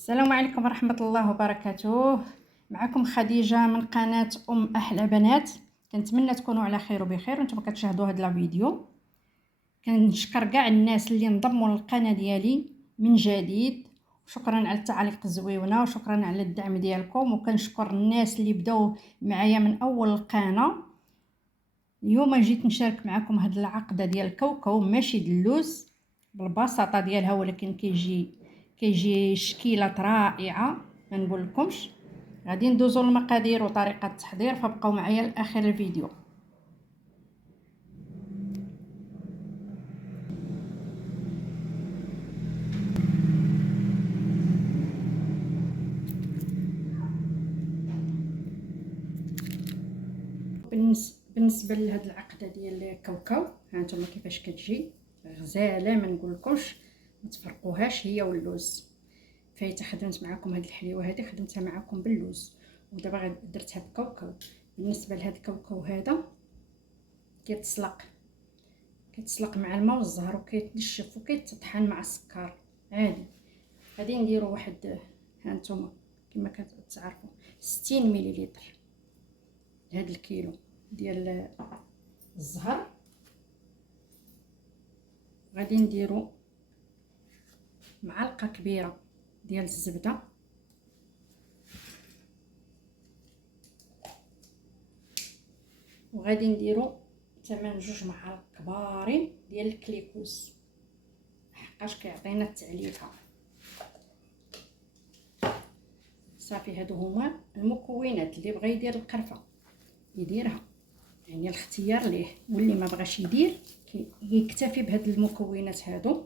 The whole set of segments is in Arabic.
السلام عليكم ورحمة الله وبركاته. معكم خديجة من قناة أحلى بنات. كنتمنى تكونوا على خير وبخير وانتم كتشاهدوا هذا الفيديو. كنشكر كاع الناس اللي انضموا للقناة ديالي من جديد، شكرا على التعاليق الزويونه وشكرا على الدعم ديالكم، وكنشكر الناس اللي بداو معايا من اول القناه. اليوم جيت نشارك معكم هاد العقده ديال الكاوكاو، ماشي دلوز بالبساطه ديالها، ولكن كيجي شكيلات رائعه ما نقول لكمش. غادي ندوزو المقادير وطريقه التحضير، فبقاو معايا لاخر الفيديو. بالنسبه لهاد العقده ديال الكاوكاو، ها نتوما كيفاش كتجي غزاله ما نقولكمش، ما تفرقوهاش هي واللوز. فايته خدمت معكم هاد الحليوه هذه، خدمتها معكم باللوز ودابا درتها بكاوكاو. بالنسبه لهاد الكاوكاو هذا كيتسلق مع الماء والزهر وكيتنشف وكيتطحن مع السكر عادي. غادي نديرو واحد، ها نتوما كما كتعرفوا 60 مليلتر لهاد الكيلو ديال الزهر. غادي نديرو معلقه كبيره ديال الزبده، وغادي نديرو 2 معالق كبارين ديال الكليكوس، حقاش كيعطينا التعليفه. صافي، هادو هما المكونات. اللي بغى يدير القرفه يديرها، يعني الاختيار ليه، واللي ما بغاش يدير يكتفي بهاد المكونات هادو.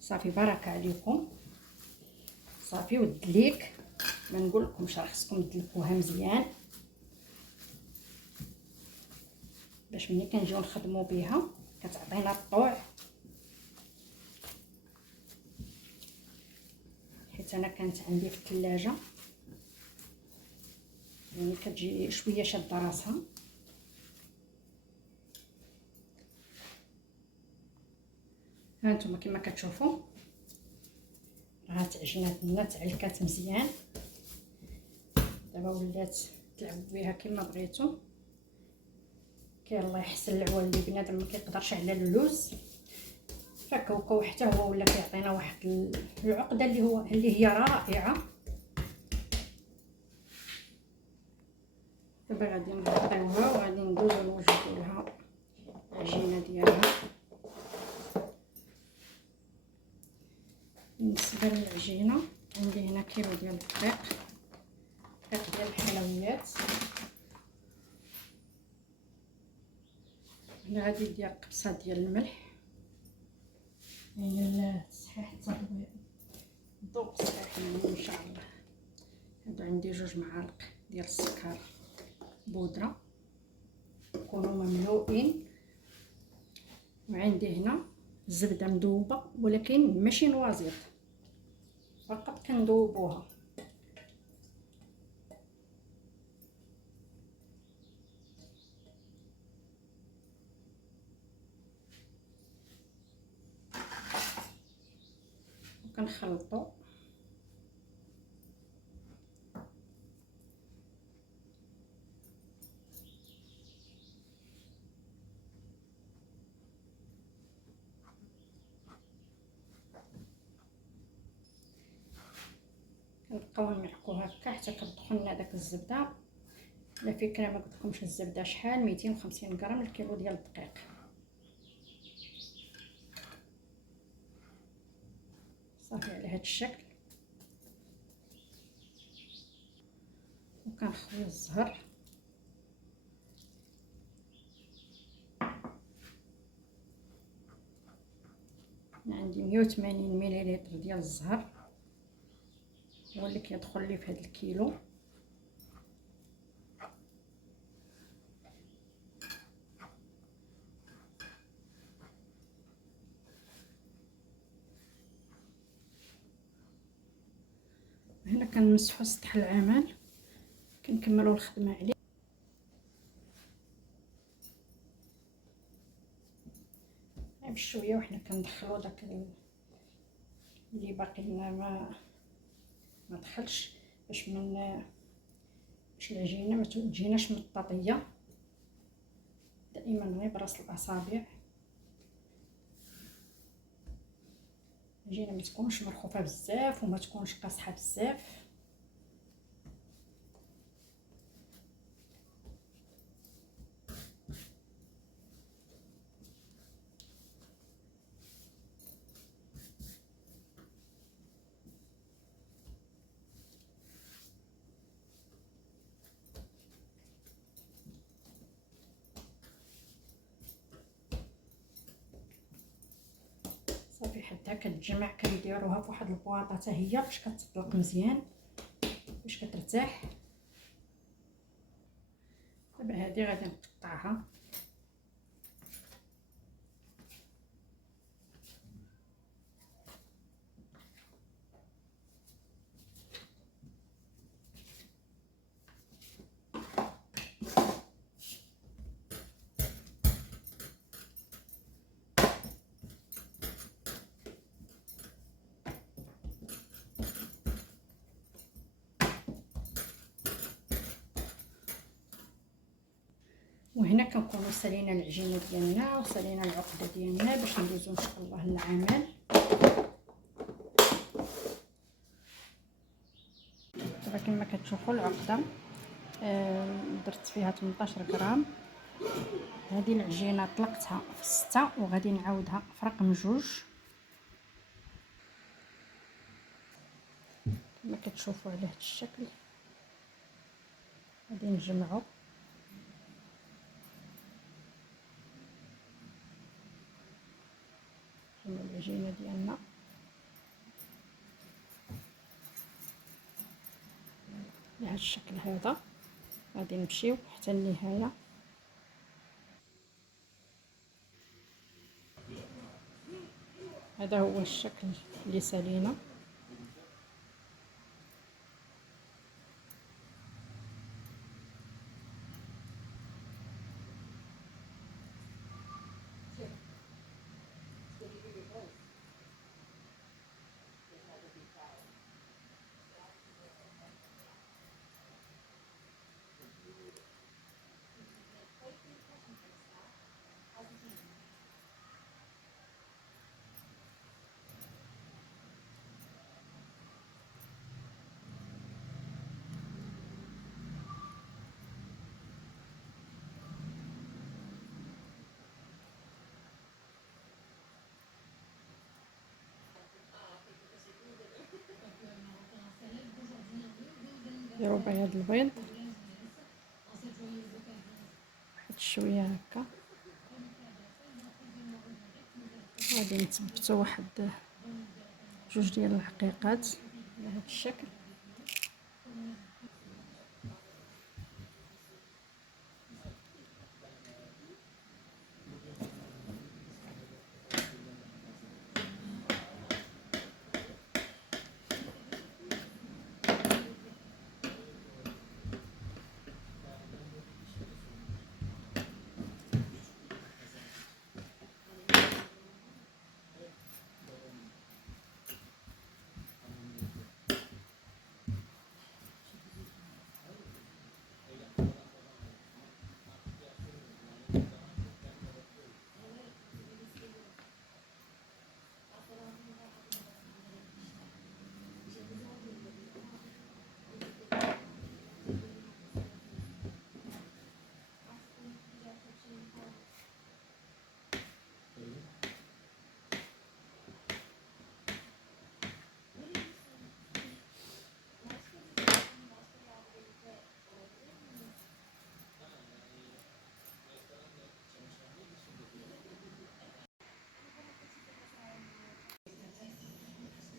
صافي، بركه عليكم. صافي، والدليك ما نقول لكمش، راه خصكم تدلكوها مزيان باش ملي كنجيو نخدموا بها كتعطينا الطوع. حيت انا كانت عندي في الثلاجه، يعني كتجي شويه شاده راسها. ها نتوما كما كتشوفوا راه تعجنات لنا، تعلكات مزيان. دابا ولات تلعبوا بها كما بغيتو. كاين الله يحسن العوال اللي بنادم ما كيقدرش على اللوز، فكاوكاو حتى هو ولا كيعطينا واحد العقده اللي هي رائعه. دابا غادي نغطيوها وغادي ندوزو نوجدو لها العجينه ديالها. بالنسبه للعجينه عندي هنا كيلو ديال الدقيق ديال الحلويات. هنا غادي ندير قبصه ديال الملح، يعني الصحيح الذوق صحيح ان شاء الله. هادو عندي 2 معالق ديال السكر بودره يكونوا مملوئين، وعندي هنا الزبده مذوبه ولكن ماشي نوازيط، فقط كندوبوها. وكنخلطو كنبقاو نمعكو هكا حتى كتدخل لنا داك الزبده. على فكره ما قلتلكمش الزبده شحال، 250 غرام الكيلو ديال الدقيق. صافي على هذا الشكل. وكنخوي الزهر، عندي 180 مليلتر ديال الزهر هو اللي كيدخل لي في هذا الكيلو. هنا كنمسحوا سطح العمل، كنكملوا الخدمه عليه بشويه، وحنا كندخلوا داك اللي باقي لنا ما دخلش باش العجينه ما تجيناش مطاطيه. دائما غير براس الاصابع، العجينه ما تكونش مرخوفه بزاف وما تكونش قاصحه بزاف. صافي حتى كتجمع كنديروها فواحد البواطه حتى هي باش كتطلق مزيان باش كترتاح. دابا هذه غادي نقطعها. وهنا كنكونوا سالينا العجينه ديالنا وسالينا العقده ديالنا باش ندوزو ان شاء الله للعمل. دابا كما كتشوفوا العقده درت فيها 18 غرام. هذه العجينه طلقتها في 6 وغادي نعاودها في رقم 2 كما كتشوفوا على هذا الشكل. غادي نجمعوا العجينه ديالنا بهذا الشكل هذا. غادي نمشيو حتى النهايه. هذا هو الشكل اللي سالينا. نديرو بياض البيض واحد شويه هكا. غادي نثبتو واحد 2 ديال الحقيقات على هذا الشكل.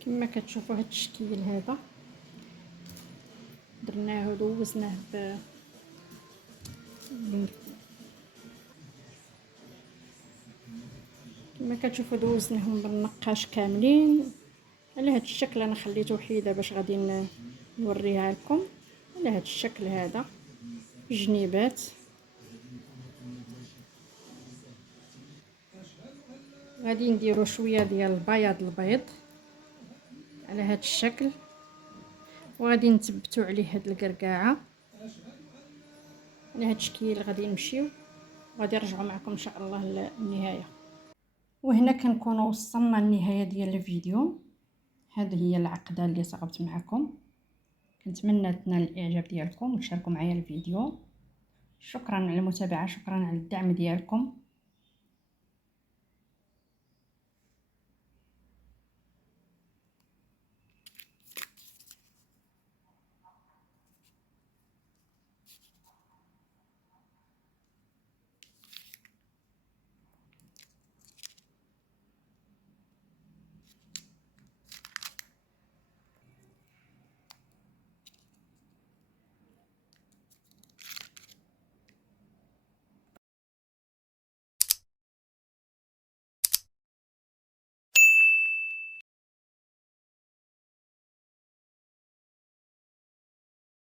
كما كتشوفوا هذا التشكيل هذا درناه ودوزناه كما كتشوفوا دوزناهم بالنقاش كاملين على هذا الشكل. انا خليته وحيده باش غادي نوريها لكم على هذا الشكل هذا. جنيبات غادي نديرو شويه ديال بياض البيض على هذا الشكل وغادي نثبتوا عليه هاد القرقاعه. على هاد الشكل غادي نمشيو وغادي نرجعوا معكم ان شاء الله للنهايه. وهنا كنكونوا وصلنا للنهايه ديال الفيديو. هذه هي العقده اللي صاغبت معكم. كنتمنى تنال الاعجاب ديالكم وتشاركوا معايا الفيديو. شكرا على المتابعه، شكرا على الدعم ديالكم.